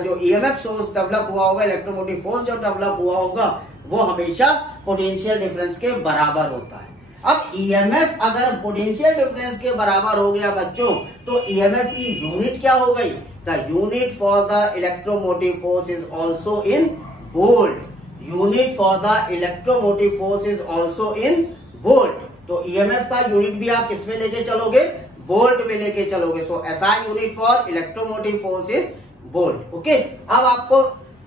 जो ईएमएफ सोर्स डेवलप हुआ होगा, इलेक्ट्रोमोटिव फोर्स जो डेवलप हुआ होगा, वो हमेशा पोटेंशियल डिफरेंस के बराबर होता है। अब ईएमएफ अगर पोटेंशियल डिफरेंस के बराबर हो गया बच्चों, तो ईएमएफ की यूनिट क्या हो गई, the unit for the electromotive force is also in volt. Unit for the electromotive force is also in volt. तो ईएमएफ का यूनिट भी आप किसमें लेके चलोगे, वोल्ट में लेके चलोगे। So SI unit for electromotive force is volt. Okay, अब आपको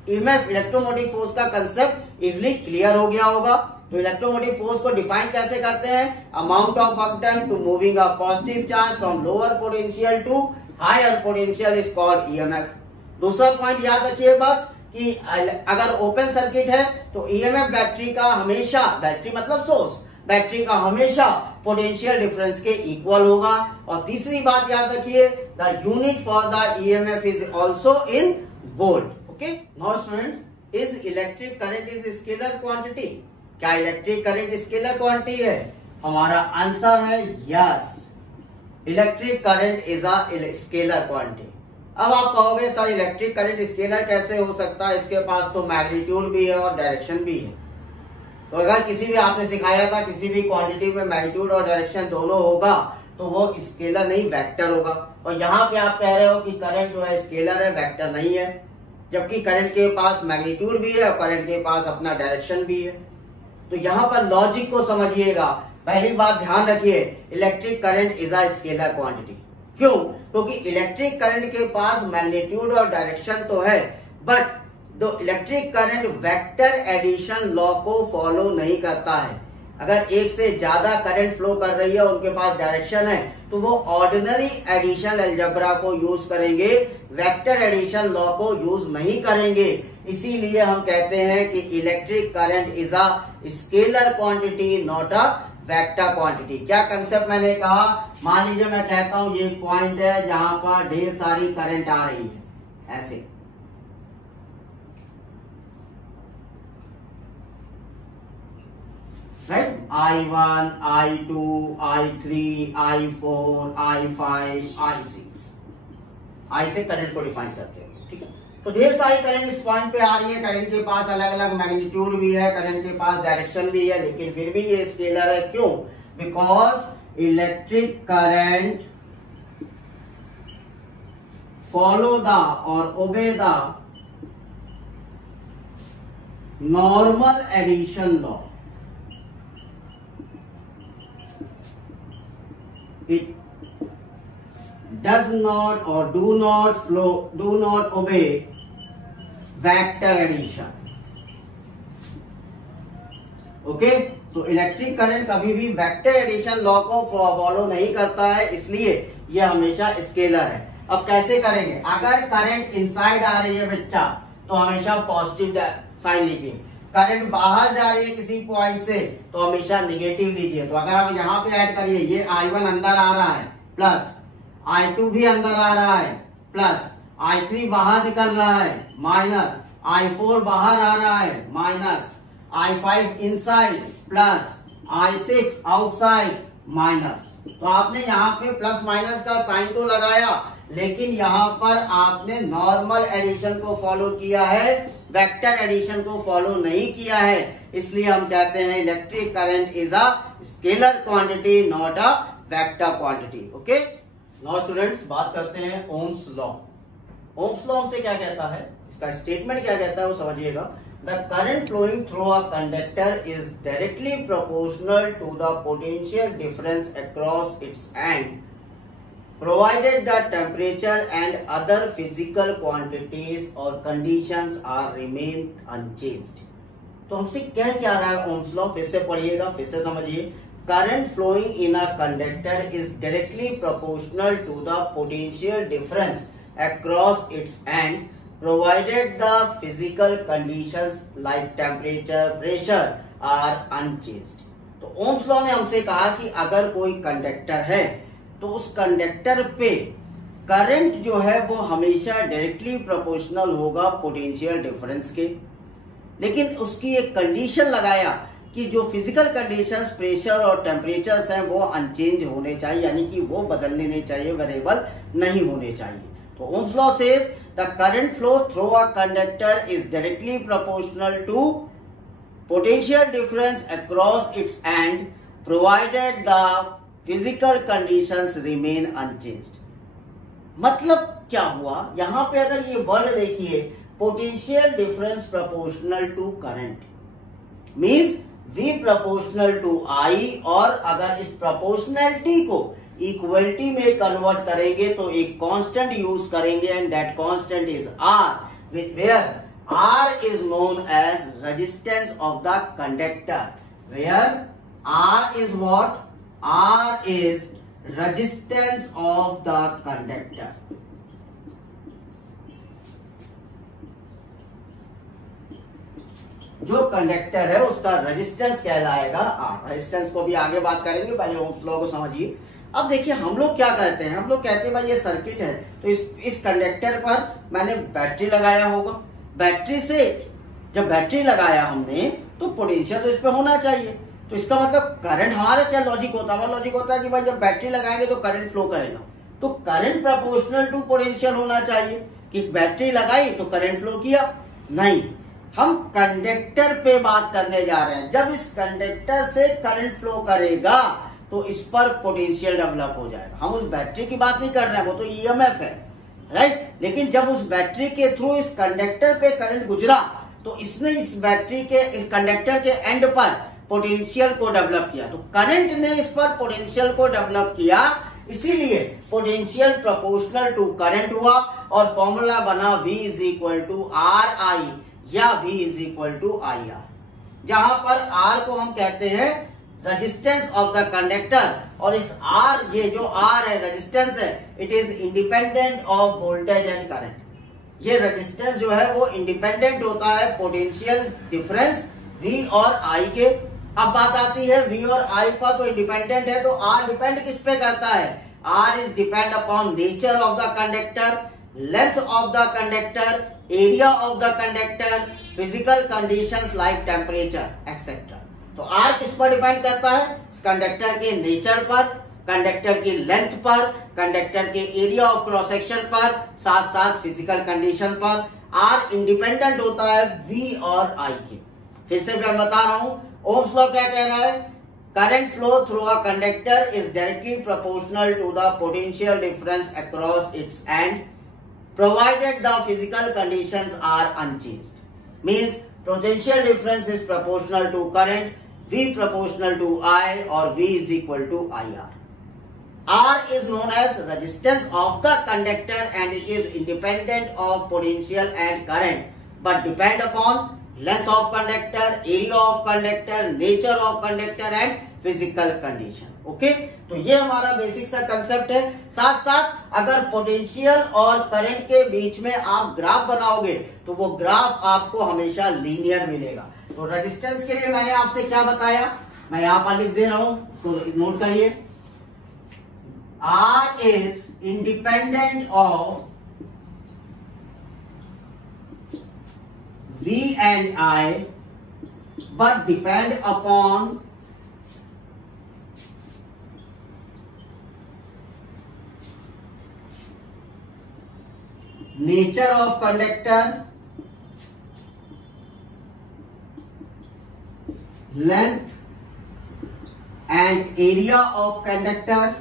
ईएमएफ इलेक्ट्रोमोटिव फोर्स का कंसेप्ट इजिली क्लियर हो गया होगा। तो इलेक्ट्रोमोटिव फोर्स को डिफाइन कैसे करते हैं, amount of work done to moving a positive charge from lower potential to higher potential is called EMF. दूसरा पॉइंट याद रखिए बस कि अगर ओपन सर्किट है तो ईएमएफ बैटरी का हमेशा, बैटरी मतलब सोर्स, बैटरी का हमेशा पोटेंशियल डिफरेंस के इक्वल होगा। और तीसरी बात याद रखिए, the unit for the EMF is also in volt. Okay, now students, is electric current is scalar quantity. क्या इलेक्ट्रिक करंट स्केलर क्वांटिटी है? हमारा आंसर है yes, electric current is a scalar quantity. अब आप कहोगे सर इलेक्ट्रिक करंट स्केलर कैसे हो सकता है, इसके पास तो मैग्नीट्यूड भी है और डायरेक्शन भी है। तो अगर किसी भी आपने सिखाया था किसी भी क्वांटिटी में मैग्नीट्यूड और डायरेक्शन दोनों होगा तो वो स्केलर नहीं वेक्टर होगा। और यहाँ पे आप कह रहे हो कि करंट जो है स्केलर है, वेक्टर नहीं है। जबकि करंट के पास मैग्नीट्यूड भी है और करंट के पास अपना डायरेक्शन भी है। तो यहां पर लॉजिक को समझिएगा। पहली बात ध्यान रखिए, electric current is a scalar quantity. क्यों? क्योंकि इलेक्ट्रिक करंट के पास मैग्नीट्यूड और डायरेक्शन तो है, but the electric current vector addition law को फॉलो नहीं करता है। अगर एक से ज्यादा करंट फ्लो कर रही है, उनके पास डायरेक्शन है, तो वो ऑर्डिनरी एडिशन अलजेब्रा को यूज करेंगे, वेक्टर एडिशन लॉ को यूज नहीं करेंगे। इसीलिए हम कहते हैं कि electric current is a scalar quantity, not a vector quantity. क्या कंसेप्ट मैंने कहा? मान लीजिए मैं कहता हूं ये पॉइंट है जहां पर ढेर सारी करंट आ रही है, ऐसे right, I1, I2, I3, I4, I5, I6, I से करंट को डिफाइन करते हैं, ठीक है। तो ढेर सारी करंट इस पॉइंट पे आ रही है, करंट के पास अलग अलग मैग्नीट्यूड भी है, करंट के पास डायरेक्शन भी है, लेकिन फिर भी ये स्केलर है। क्यों? Because electric current follow the or obey the normal addition law. It does not or do not obey vector addition. Okay, so electric current कभी भी वेक्टर एडिशन लॉ को फॉलो नहीं करता है, इसलिए यह हमेशा स्केलर है। अब कैसे करेंगे? अगर करंट इनसाइड आ रही है बच्चा, तो हमेशा पॉजिटिव साइन लीजिए। करंट बाहर जा रही है किसी पॉइंट से, तो हमेशा निगेटिव लीजिए। तो अगर आप यहाँ पे ऐड करिए, ये I1 अंदर आ रहा है, प्लस I2 भी अंदर आ रहा है, प्लस I3 बाहर निकल रहा है, माइनस I4 बाहर आ रहा है, minus I5 inside, plus I6 outside, minus. तो आपने यहाँ पे प्लस माइनस का साइन तो लगाया, लेकिन यहाँ पर आपने नॉर्मल एडिशन को फॉलो किया है, वेक्टर एडिशन को फॉलो नहीं किया है। इसलिए हम कहते हैं electric current is a scalar quantity, not a vector quantity. Okay, now students बात करते हैं ओम्स लॉ। ओम्स लॉ हमसे क्या कहता है, इसका स्टेटमेंट क्या कहता है वो समझिएगा। The current flowing through a conductor is directly proportional to the potential difference across its end provided the temperature and other physical quantities or conditions are remain unchanged। तो हमसे कह क्या रहा है ओम्स लॉ? फिर से पढ़िएगा, फिर से समझिए। Current flowing in a conductor is directly proportional to the potential difference across its end provided the physical conditions like temperature, pressure are unchanged. तो ओम्स लॉ ने हमसे कहा कि अगर कोई कंडक्टर है, तो उस कंडक्टर पे करंट जो है वो हमेशा डायरेक्टली प्रोपोर्शनल होगा पोटेंशियल डिफरेंस के। लेकिन उसकी एक कंडीशन लगाया कि जो फिजिकल कंडीशंस, प्रेशर और टेम्परेचर्स हैं, वो अनचेंज होने चाहिए, यानी कि वो बदलने नहीं चाहिए, वेरिएबल नहीं होने चाहिए। तो Ohm's law says the current flow through a conductor is directly proportional to potential difference across its end provided the physical conditions remain unchanged. मतलब क्या हुआ? यहां पे अगर ये वर्ड देखिए, potential difference proportional to current means V proportional to I, और अगर इस प्रोपोर्शनैलिटी को इक्वलिटी में कन्वर्ट करेंगे तो एक कांस्टेंट यूज करेंगे, and that constant is R, where R is known as resistance of the conductor, where R is what? R is resistance of the conductor। जो कंडक्टर है उसका रेजिस्टेंस कहलाएगा R। रेजिस्टेंस को भी आगे बात करेंगे, पहले ओम्स लॉ को समझिए। अब देखिए हम लोग क्या कहते हैं, हम लोग कहते हैं भाई ये सर्किट है, तो इस कंडक्टर पर मैंने बैटरी लगाया होगा। बैटरी से जब बैटरी लगाया हमने, तो पोटेंशियल तो इस पे होना चाहिए। तो इसका मतलब करंट, हमारा क्या लॉजिक होता है? हमारा लॉजिक होता है कि भाई जब बैटरी लगाएंगे तो करंट फ्लो करेगा, तो करंट प्रोपोर्शनल टू पोटेंशियल होना चाहिए। कि बैटरी लगाई तो करंट फ्लो किया, नहीं, हम कंडक्टर पे बात करने जा रहे हैं। जब इस कंडक्टर से करंट फ्लो करेगा तो इस पर पोटेंशियल डेवलप हो जाएगा। हम उस बैटरी की बात नहीं कर रहे हैं, वो तो ईएमएफ है। राइट। लेकिन जब उस बैटरी के थ्रू इस कंडक्टर पे करंट गुजरा तो इसने इस बैटरी के इस कंडक्टर के एंड पर पोटेंशियल को डेवलप किया। तो करंट ने इस पर पोटेंशियल को डेवलप किया, इसीलिए पोटेंशियल प्रोपोर्शनल टू करंट हुआ और फॉर्मूला बना V is equal to R I या V is equal to I R, जहां पर R को हम कहते हैं रेजिस्टेंस ऑफ द कंडक्टर और इस R, ये जो R है रेजिस्टेंस है, it is independent of voltage and current. ये रेजिस्टेंस जो है वो इंडिपेंडेंट होता है पोटेंशियल डिफरेंस V और I के। अब बात आती है V और I पर, तो इंडिपेंडेंट है तो R डिपेंड किस पे करता है? R is depend upon nature of the conductor, length of the conductor, area of the conductor, physical conditions like temperature etcetera. तो R किस पर डिपेंड करता है? कंडक्टर के नेचर पर, कंडक्टर की लेंथ पर, कंडक्टर के एरिया ऑफ क्रॉस सेक्शन पर, साथ साथ फिजिकल कंडीशन पर। R इंडिपेंडेंट होता है V और I के। फिर से मैं बता रहा हूं, ओम्स लॉ क्या कह रहा है? Current flow through a conductor is directly proportional to the potential difference across its end provided the physical conditions are unchanged. Means potential difference is proportional to current, V proportional to I or V is equal to IR. R is known as resistance of the conductor and it is independent of potential and current but depend upon length of conductor, area of conductor, nature of conductor and physical condition. Okay तो ये हमारा basic सा concept है। साथ साथ अगर potential और current के बीच में आप ग्राफ बनाओगे तो वो ग्राफ आपको हमेशा लीनियर मिलेगा। तो रेजिस्टेंस के लिए मैंने आपसे क्या बताया, मैं यहां पर लिख दे रहा हूं, तो नोट करिए। R is independent of V and I but depend upon nature of conductor, length and area of conductor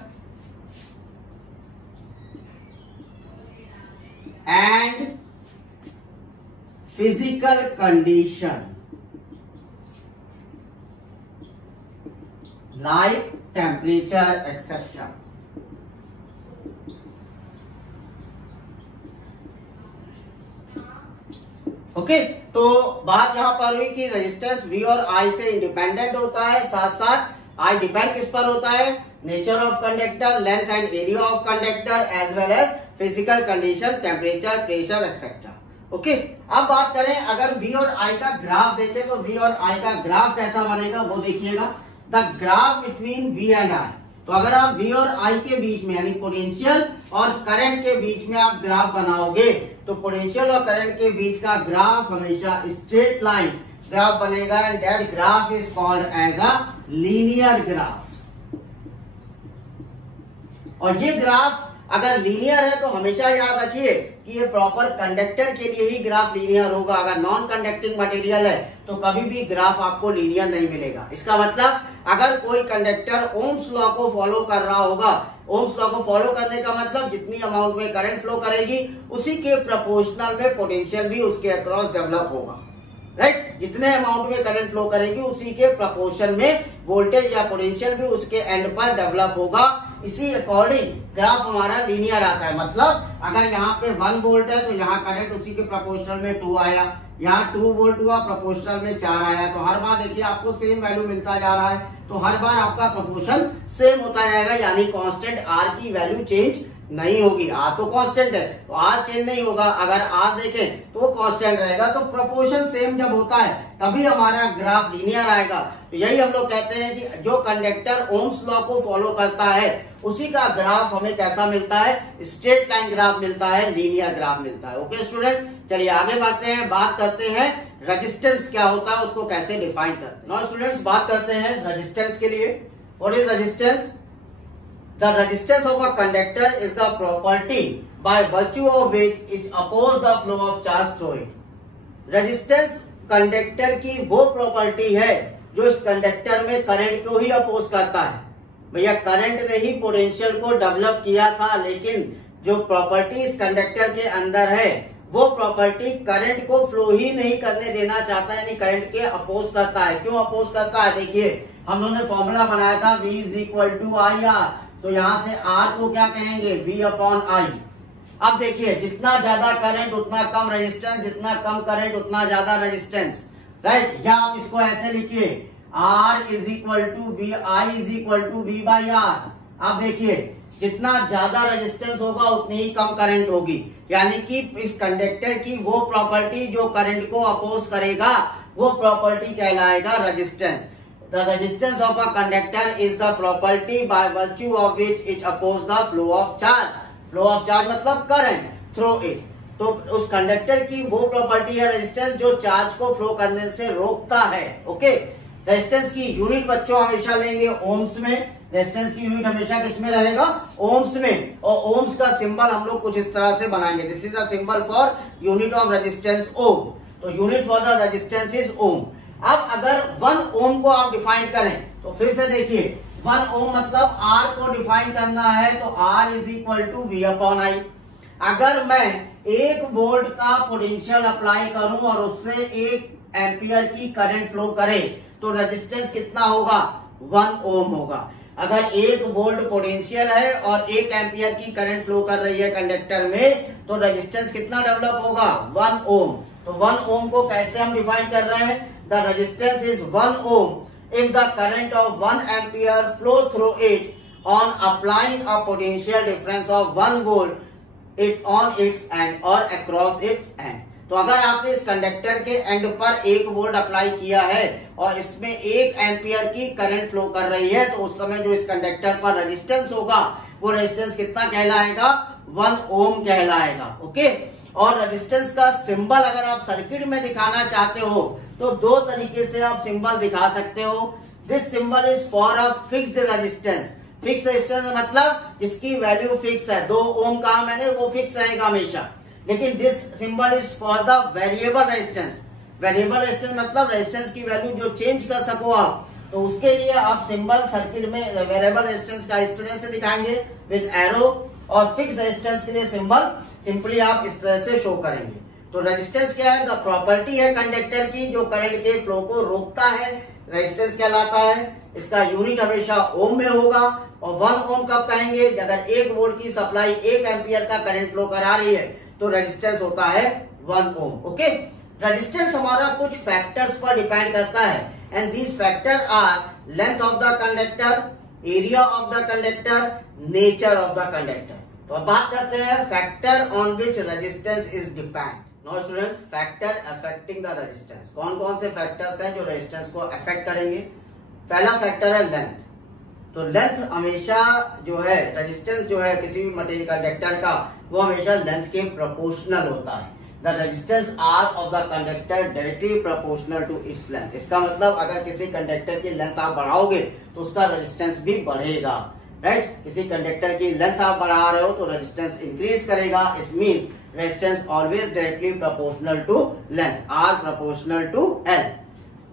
and physical condition like temperature etc. Okay तो बात यहां पर हुई कि रेजिस्टेंस V और I से इंडिपेंडेंट होता है, साथ साथ I डिपेंड किस पर होता है? Nature of conductor, length and area of conductor as well as physical condition, temperature, pressure etcetera. Okay अब बात करें, अगर V और I का ग्राफ देखें तो V और I का ग्राफ कैसा बनेगा वो देखिएगा। The graph between V and I, तो अगर आप V और I के बीच में यानी पोटेंशियल और करंट के बीच में आप ग्राफ बनाओगे तो पोटेंशियल और करंट के बीच का ग्राफ हमेशा स्ट्रेट लाइन ग्राफ बनेगा and that graph is called as a linear graph. और ये ग्राफ अगर लीनियर है तो हमेशा याद रखिए कि ये प्रॉपर कंडक्टर के लिए ही ग्राफ लीनियर होगा। अगर नॉन कंडक्टिंग मटेरियल है तो कभी भी ग्राफ आपको लीनियर नहीं मिलेगा। इसका मतलब अगर कोई कंडक्टर ओम्स लॉ को फॉलो कर रहा होगा, ओम्स लॉ को फॉलो करने का मतलब जितनी अमाउंट में करंट फ्लो करेगी उसी के प्रोपोर्शनल में पोटेंशियल भी उसके अक्रॉस डेवलप होगा, राइट। जितने अमाउंट में करंट फ्लो करेगी उसी के प्रोपोर्शन में वोल्टेज या पोटेंशियल भी उसके एंड पर डेवलप होगा। इसी अकॉर्डिंग ग्राफ हमारा लीनियर आता है। मतलब अगर यहाँ पे 1 वोल्ट है तो यहाँ करंट उसी के प्रोपोर्शनल में 2 आया, यहाँ 2 वोल्ट हुआ प्रोपोर्शनल में 4 आया, तो हर बार देखिए आपको सेम वैल्यू मिलता जा रहा है, तो हर बार आपका प्रोपोर्शन सेम होता जाएगा, यानी कांस्टेंट R की वैल्यू चेंज नहीं होगी। R तो कांस्टेंट है तो R चेंज नहीं होगा। अगर R देखें तो वो कांस्टेंट रहेगा। तो प्रोपोर्शन सेम जब होता है तभी हमारा ग्राफ लीनियर आएगा। तो यही हम लोग कहते हैं कि जो कंडक्टर ओम्स लॉ को फॉलो करता है उसी का ग्राफ हमें कैसा मिलता है? स्ट्रेट लाइन ग्राफ मिलता है, लीनियर ग्राफ मिलता है। ओके स्टूडेंट, चलिए आगे बढ़ते हैं, बात करते हैं रेजिस्टेंस क्या होता है, उसको कैसे डिफाइन करते हैं। नाउ स्टूडेंट्स बात करते हैं रेजिस्टेंस के लिए। What is resistance? The resistance of a conductor is the property by virtue of which it opposes the flow of charge through it. Resistance conductor की वो प्रॉपर्टी है जो इस कंडक्टर में करंट को ही अपोज करता है। भैया करंट ने ही पोटेंशियल को डेवलप किया था, लेकिन जो प्रॉपर्टी इस कंडक्टर के अंदर है वो प्रॉपर्टी करंट को फ्लो ही नहीं करने देना चाहता है, यानी करंट के अपोज करता है। क्यों अपोज करता है? देखिए हम लोगों ने फॉर्मूला बनाया था V is equal to I R, तो यहां से R को क्या कहेंगे? V upon I. अब देखिए जितना ज्यादा करंट उतना कम रेजिस्टेंस, जितना कम करंट उतना ज्यादा रेजिस्टेंस, राइट। या आप इसको ऐसे लिखिए R is equal to V, I is equal to V by R. आप देखिए जितना ज्यादा रेजिस्टेंस होगा उतनी ही कम करंट होगी, यानी कि इस कंडक्टर की वो प्रॉपर्टी जो करंट को अपोज करेगा वो प्रॉपर्टी कहलाएगा resistance. The resistance of a conductor is the property by virtue of which it oppose the flow of charge. Flow of charge मतलब करंट थ्रू इट। तो उस कंडक्टर की वो प्रॉपर्टी है रेजिस्टेंस जो चार्ज को फ्लो करने से रोकता है। ओके, रेजिस्टेंस की यूनिट बच्चों हमेशा लेंगे ओम्स में। रेजिस्टेंस की यूनिट हमेशा किसमें रहेगा? ओम्स में। और ओम्स का सिंबल हम लोग कुछ इस तरह से बनाएंगे। This is the symbol for unit of resistance ohm. तो unit for the resistance is ohm. अब अगर 1 ओम को आप डिफाइन करें तो फिर से देखिए 1 ओम मतलब R को डिफाइन करना है तो R is equal to V upon I. अगर मैं 1 वोल्ट का पोटेंशियल अप्लाई करूं और उससे 1 एम्पियर की करंट फ्लो करे तो रेजिस्टेंस कितना होगा? 1 ओम होगा। अगर 1 वोल्ट पोटेंशियल है और 1 एम्पियर की करंट फ्लो कर रही है कंडक्टर में तो रेजिस्टेंस कितना डेवलप होगा? 1 ओम। तो 1 ओम को कैसे हम डिफाइन कर रहे हैं? The resistance is 1 ohm if the current of 1 ampere flow through it on applying a potential difference of 1 volt it on its end or across its end। तो अगर आपने इस कंडक्टर के एंड पर 1 वोल्ट अप्लाई किया है और इसमें 1 एम्पियर की करंट फ्लो कर रही है तो उस समय जो इस कंडक्टर पर रेजिस्टेंस होगा वो रेजिस्टेंस कितना कहलाएगा? 1 ओम कहलाएगा। ओके, और रेजिस्टेंस का सिंबल अगर आप सर्किट में दिखाना चाहते हो तो 2 तरीके से आप सिंबल दिखा सकते हो। This symbol is for a fixed resistance. Fix resistance मतलब जिसकी वैल्यू फिक्स है। 2 ओम कहा मैंने, वो फिक्स रहेगा हमेशा। लेकिन this symbol is for the variable resistance. Variable resistance मतलब रेजिस्टेंस की वैल्यू जो चेंज कर सको आप, तो उसके लिए आप सिंबल सर्किट में वेरिएबल रेजिस्टेंस का इस तरह से दिखाएंगे विद एरो, और फिक्स रेजिस्टेंस के लिए सिंबल सिंपली आप इस तरह से शो करेंगे। तो रेजिस्टेंस क्या है? द प्रॉपर्टी है कंडक्टर की जो करंट के फ्लो को रोकता है, रेजिस्टेंस कहलाता है। इसका यूनिट हमेशा ओम में होगा। और 1 ओम कब कहेंगे? अगर 1 वोल्ट की सप्लाई 1 एम्पियर का करंट फ्लो करा रही है तो रेजिस्टेंस होता है 1 ओम। ओके, रेजिस्टेंस हमारा कुछ फैक्टर्स पर डिपेंड करता है and these factor are length of the conductor, area of the conductor, nature of the conductor. तो अब बात करते हैं factor on which resistance is depend. Now students, factor affecting the resistance. कौन कौन से फैक्टर्स हैं जो रेजिस्टेंस को अफेक्ट करेंगे? पहला फैक्टर है लेंथ। तो लेंथ हमेशा जो है, रेजिस्टेंस जो है किसी भी मटेरियल कंडक्टर का, वो हमेशा लेंथ के प्रोपोर्शनल होता है। The resistance R of the conductor directly proportional to its length. इसका मतलब अगर किसी कंडक्टर की लेंथ आप बढ़ाओगे तो उसका रेजिस्टेंस भी बढ़ेगा, राइट। किसी कंडक्टर की लेंथ आप बढ़ा रहे हो तो रेजिस्टेंस इंक्रीज करेगा। It means resistance always directly proportional to length, R proportional to L.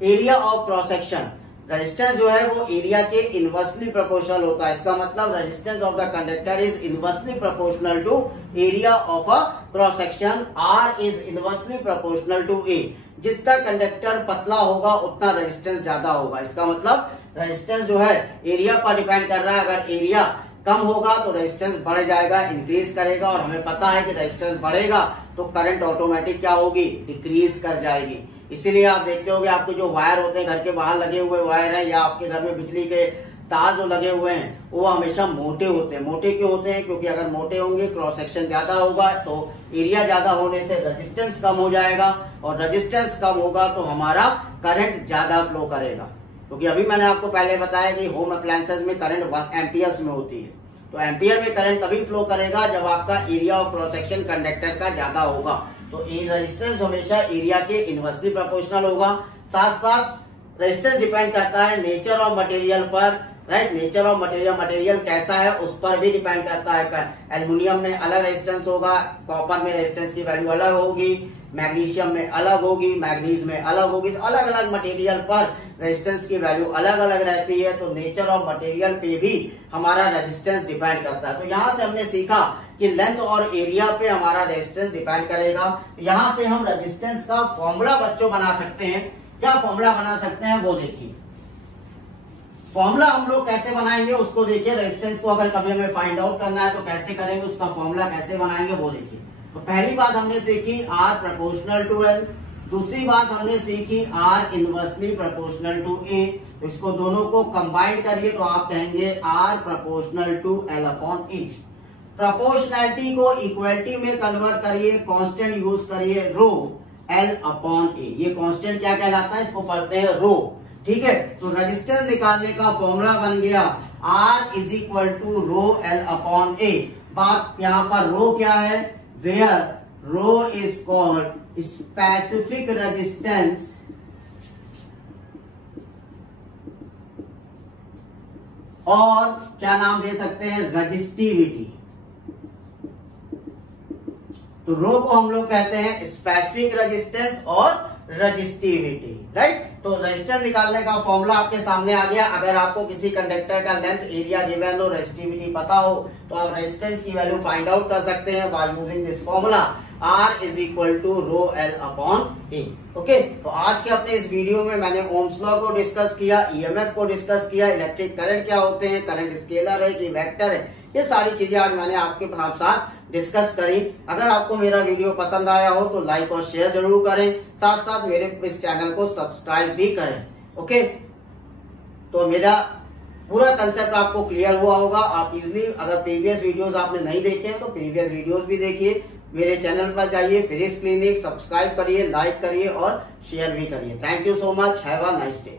Area of cross section, resistance जो है वो एरिया के इनवर्सली प्रोपोर्शनल होता है। इसका मतलब resistance of the conductor is inversely proportional to area of a cross section. R is inversely proportional to A. जितना conductor पतला होगा उतना रेजिस्टेंस ज्यादा होगा। इसका मतलब रेजिस्टेंस जो है एरिया पर डिपेंड कर रहा है। अगर एरिया कम होगा तो रेजिस्टेंस बढ़ जाएगा, इंक्रीज करेगा। और हमें पता है कि रेजिस्टेंस बढ़ेगा तो करंट ऑटोमेटिक क्या होगी? डिक्रीज कर जाएगी। इसीलिए आप देखते होंगे आपके जो वायर होते हैं घर के बाहर लगे हुए वायर हैं या आपके घर में बिजली के तार जो लगे हुए हैं वो हमेशा मोटे होते हैं। मोटे क्यों होते हैं? क्योंकि अगर मोटे होंगे क्रॉस सेक्शन ज्यादा होगा तो एरिया ज्यादा होने से रेजिस्टेंस कम हो जाएगा, और रेजिस्टेंस कम होगा तो हमारा करंट ज्यादा फ्लो करेगा। क्योंकि अभी मैंने आपको पहले बताया कि होम अप्लायंसेस में करंट 1 एम्पियर्स में होती है। तो एम्पियर में करंट तभी फ्लो करेगा जब आपका area of cross section conductor का ज्यादा होगा। तो रेजिस्टेंस हमेशा एरिया के इनवर्सली प्रोपोर्शनल होगा। साथ साथ रेजिस्टेंस डिपेंड करता है नेचर ऑफ मटेरियल पर राइट। नेचर ऑफ मटेरियल कैसा है उस पर भी डिपेंड करता है। एल्युमिनियम में अलग रेजिस्टेंस होगा, कॉपर में रेजिस्टेंस की वैल्यू अलग होगी, मैग्नीशियम में अलग होगी, मैग्नीज में अलग होगी। तो अलग अलग मटेरियल पर रेजिस्टेंस की वैल्यू अलग अलग रहती है। तो नेचर ऑफ मटेरियल पे भी हमारा रेजिस्टेंस डिपेंड करता है। तो यहाँ से हमने सीखा कि लेंथ और एरिया पे हमारा रेजिस्टेंस डिपेंड करेगा। यहाँ से हम रेजिस्टेंस का फॉर्मूला बच्चों बना सकते हैं। क्या फॉर्मूला बना सकते हैं वो देखिए। फॉर्मूला हम लोग कैसे बनाएंगे उसको देखिए। रेजिस्टेंस को अगर कभी हमें फाइंड आउट करना है तो कैसे करेंगे, उसका फॉर्मूला कैसे बनाएंगे वो देखिए। तो पहली बात हमने सीखी R प्रोपोर्शनल टू L। दूसरी बात हमने सीखी R inversely proportional to A। इसको दोनों को कंबाइन करिए तो आप कहेंगे R proportional to L upon A। Proportionality को इक्वलिटी में कन्वर्ट करिए, कांस्टेंट यूज करिए रो L अपॉन A। ये कांस्टेंट क्या कहलाता है, इसको पढ़ते हैं रो। ठीक है, तो रेजिस्टेंस निकालने का फॉर्मूला बन गया R is equal to rho L upon A। बात यहाँ पर रो क्या है, where rho is called specific resistance और क्या नाम दे सकते हैं, रजिस्टिविटी। तो रो को हम लोग कहते हैं स्पेसिफिक रेजिस्टेंस और रजिस्टिविटी, राइट। तो रेजिस्टेंस निकालने का फॉर्मूला आपके सामने आ गया। अगर आपको किसी कंडक्टर का लेंथ, एरिया गिवन हो, रेजिस्टिविटी पता हो तो आप रेजिस्टेंस की वैल्यू फाइंड आउट कर सकते हैं by using this formula R is equal to rho L upon A। Okay, तो आज के अपने इस वीडियो में मैंने ओम्स लॉ को डिस्कस किया, EMF को डिस्कस किया, इलेक्ट्रिक करंट क्या होते हैं, करंट स्केलर है कि वेक्टर है, ये सारी चीजें आज मैंने आपके साथ डिस्कस करी। अगर आपको मेरा वीडियो पसंद आया हो तो लाइक और शेयर जरूर करें, साथ साथ मेरे इस चैनल को सब्सक्राइब भी करें। ओके, तो मेरा पूरा कंसेप्ट आपको क्लियर हुआ होगा। आप इजिली, अगर प्रीवियस वीडियोस आपने नहीं देखे हैं तो प्रीवियस वीडियोस भी देखिए, मेरे चैनल पर जाइए, फिजिक्स क्लिनिक सब्सक्राइब करिए, लाइक करिए और शेयर भी करिए। Thank you so much, have a nice day.